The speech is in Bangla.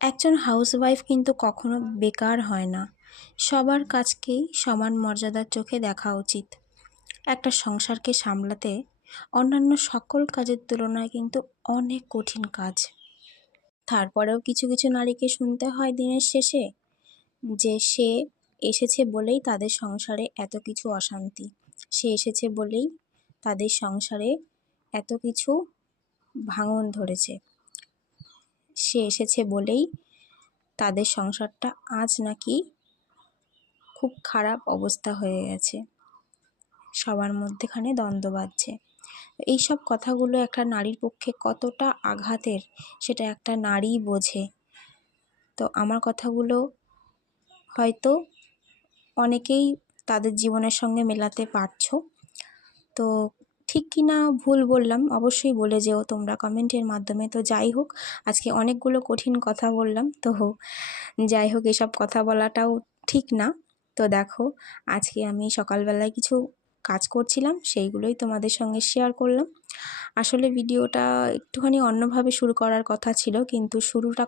একজন হাউসওয়াইফ কিন্তু কখনো বেকার হয় না। সবার কাজকেই সমান মর্যাদার চোখে দেখা উচিত। একটা সংসারকে সামলাতে অন্যান্য সকল কাজের তুলনায় কিন্তু অনেক কঠিন কাজ। তারপরেও কিছু কিছু নারীকে শুনতে হয় দিনের শেষে যে সে এসেছে বলেই তাদের সংসারে এত কিছু অশান্তি, সে এসেছে বলেই তাদের সংসারে এত কিছু ভাঙন ধরেছে, সে এসেছে বলেই তাদের সংসারটা আজ নাকি খুব খারাপ অবস্থা হয়ে গেছে, সবার মধ্যেখানে দ্বন্দ্ব বাজছে। এইসব কথাগুলো একটা নারীর পক্ষে কতটা আঘাতের সেটা একটা নারীই বোঝে। তো আমার কথাগুলো হয়তো অনেকেই তাদের জীবনের সঙ্গে মেলাতে পারছো। তো ঠিক কি না ভুল বললাম অবশ্যই বলে যেও তোমরা কমেন্টের মাধ্যমে। তো যাই হোক, আজকে অনেকগুলো কঠিন কথা বললাম। তো যাই হোক, এসব কথা বলাটাও ঠিক না। তো দেখো, আজকে আমি সকালবেলায় কিছু কাজ করছিলাম, সেইগুলোই তোমাদের সঙ্গে শেয়ার করলাম। আসলে ভিডিওটা একটুখানি অন্যভাবে শুরু করার কথা ছিল, কিন্তু শুরুটা